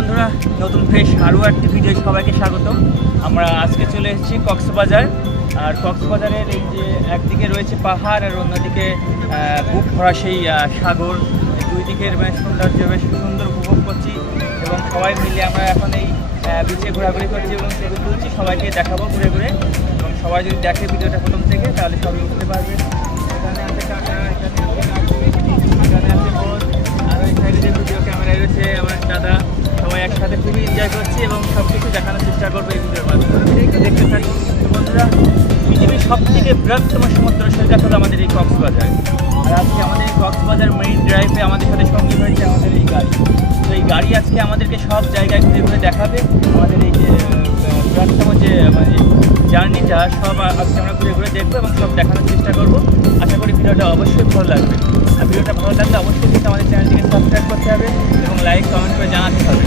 বন্ধুরা, নতুন ফ্রেশ আরও একটি ভিডিও সবাইকে স্বাগতম আমরা আজকে চলে এসেছি কক্সবাজার। আর কক্সবাজারের এই যে একদিকে রয়েছে পাহাড় আর অন্যদিকে বুক ভরা সেই সাগর। দুই দিকের মানে সৌন্দর্য বেশ সুন্দর উপভোগ করছি এবং সবাই মিলে আমরা এখন এই বিচে ঘোরাঘুরি করছি এবং ছবি তুলছি। সবাইকে দেখাবো ঘুরে ঘুরে। এবং সবাই যদি দেখে ভিডিওটা প্রথম থেকে, তাহলে সবই উঠতে পারবে। এখানে আছে কাকা এখানে আছে এখানে আছে আর ওই সাইডে যে ভিডিও ক্যামেরায় রয়েছে আমার দাদা। সবাই একসাথে খুবই এনজয় করছি এবং সব কিছু দেখানোর চেষ্টা করব এই ভিডিওর মাধ্যমে। দেখতে থাকি তো বন্ধুরা। পৃথিবীর সব বৃহত্তম সমুদ্র সৈকত হলো আমাদের এই কক্সবাজার। আর আজকে আমাদের কক্সবাজার মেইন ড্রাইভে আমাদের সাথে সঙ্গী হয়েছে আমাদের এই গাড়ি। তো এই গাড়ি আজকে আমাদেরকে সব জায়গায় ঘুরে ঘুরে দেখাবে। আমাদের এই যে বৃহত্তম যে মানে জার্নিটা সব আজকে আমরা ঘুরে ঘুরে দেখব এবং সব দেখানোর চেষ্টা করব। আশা করি ভিডিওটা অবশ্যই ভালো লাগবে। আর ভিডিওটা ভালো লাগলে অবশ্যই কিন্তু আমাদের চ্যানেলটিকে সাবস্ক্রাইব করতে হবে এবং লাইক কমেন্ট করে জানাতে হবে।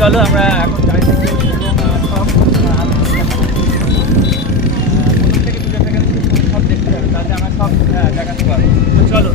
চলো আমরা এখন চারিদিকে সব দেখতে হবে তাতে আমরা সব দেখাতে পারব। তো চলো।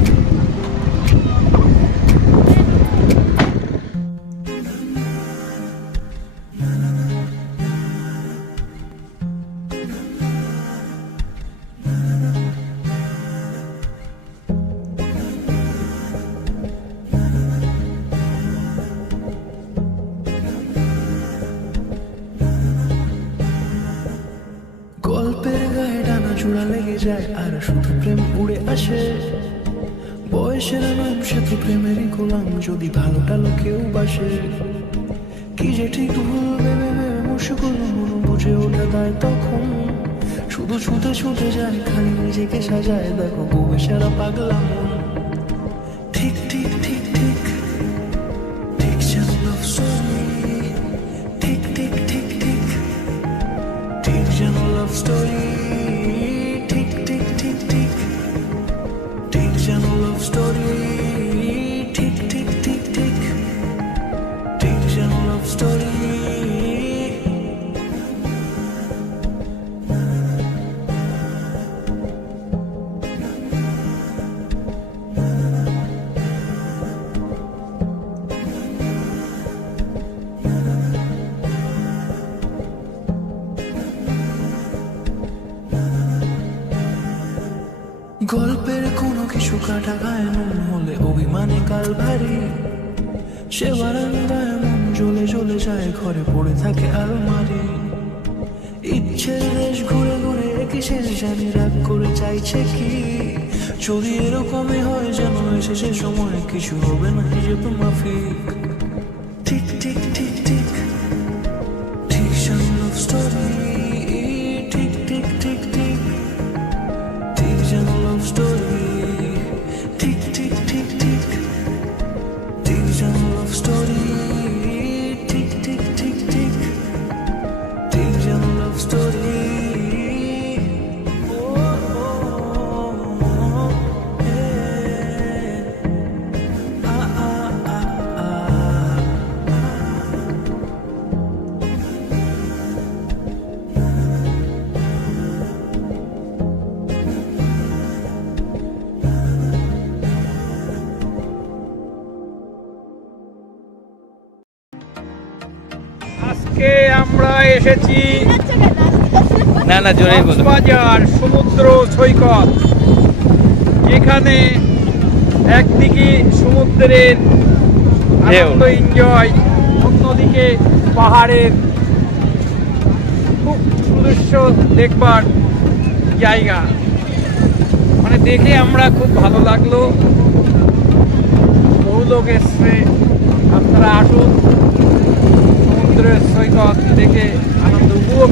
যায়, আর শুধু প্রেম উড়ে আসে। বয়সের নাম সে তো প্রেমেরই গোলাম, যদি ভালোটা লোকেও বাসে। কি যে ঠিক ভুল ভেবে ভেবে মুশকুল মন বুঝে ওঠে তাই তখন। শুধু ছুটে ছুটে যায় খালি নিজেকে সাজায়, দেখো গোবে সারা পাগলা মন যেন গল্পের কোনো কিছু কাটা গায়ে নুন হলে অভিমানে কাল ভারী। সে বারান্দায় মন জ্বলে জ্বলে যায়, ঘরে পড়ে থাকে আলমারি। ইচ্ছের দেশ ঘুরে ঘুরে শেষ, জানি রাগ করে চাইছে কি? যদি এরকমই হয় যেন এসে সে সময়, কিছু হবে না হিসেব মাফিক। যেন এসেছি। না না জোরেই বলো। কক্সবাজার সমুদ্র সৈকত। যেখানে একদিকে সমুদ্রের আনন্দ এনজয় অন্যদিকে পাহাড়ের খুব সুদৃশ্য দেখবার জায়গা। মানে দেখে আমরা খুব ভালো লাগল। বহু লোক এসছে। আপনারা আসুন। সমুদ্রের সৈকত দেখে আনন্দ উপভোগ।